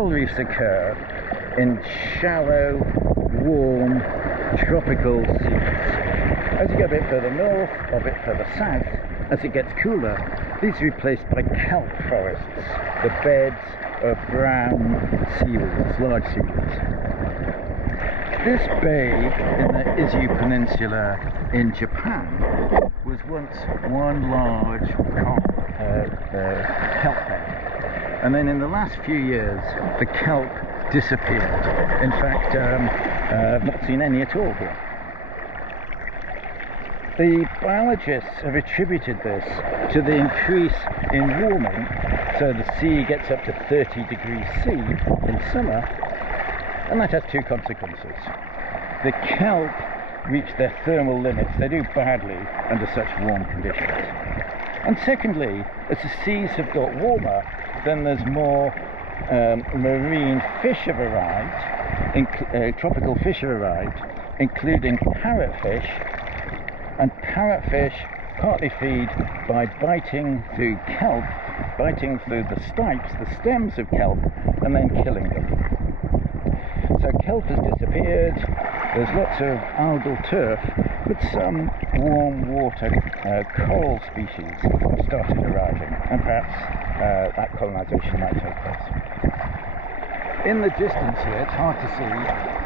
coral reefs occur in shallow, warm, tropical seas. As you go a bit further north or a bit further south, as it gets cooler, these are replaced by kelp forests, the beds of brown seaweeds, large seaweeds. This bay in the Izu Peninsula in Japan was once one large kelp bed, and then in the last few years the kelp disappeared. In fact, I've not seen any at all here. The biologists have attributed this to the increase in warming, so the sea gets up to 30 degrees C in summer, and that has two consequences. The kelp reach their thermal limits, they do badly under such warm conditions. And secondly, as the seas have got warmer, then there's more marine fish have arrived, tropical fish have arrived, including parrotfish, and parrotfish partly feed by biting through kelp, biting through the stipes, the stems of kelp, and then killing them. So kelp has disappeared, there's lots of algal turf, but some warm water coral species have started arriving, and perhaps that colonisation might take place. In the distance here, it's hard to see,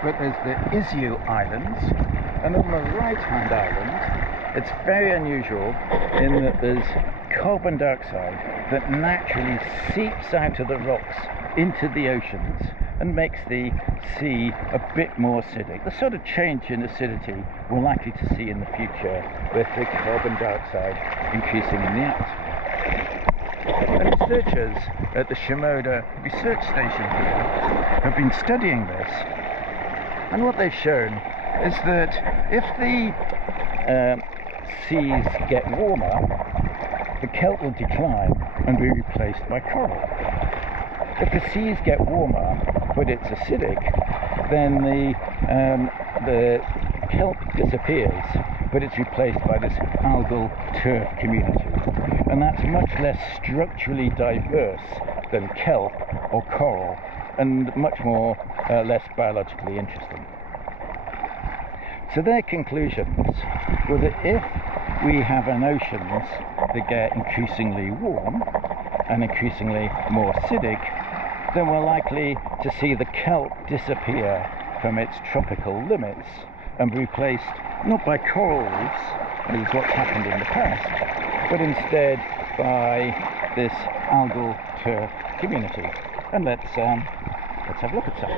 but there's the Izu Islands, and on the right-hand island, it's very unusual in that there's carbon dioxide that naturally seeps out of the rocks into the oceans and makes the sea a bit more acidic. The sort of change in acidity we're likely to see in the future with the carbon dioxide increasing in the atmosphere. And researchers at the Shimoda research station here have been studying this, and what they've shown is that if the seas get warmer, the kelp will decline and be replaced by coral. If the seas get warmer but it's acidic, then the kelp disappears, but it's replaced by this algal turf community, and that's much less structurally diverse than kelp or coral, and much more less biologically interesting. So their conclusions were that if we have an oceans that get increasingly warm and increasingly more acidic, then we're likely to see the kelp disappear from its tropical limits and be replaced not by coral reefs, as is what's happened in the past, but instead by this algal turf community. And let's have a look at some.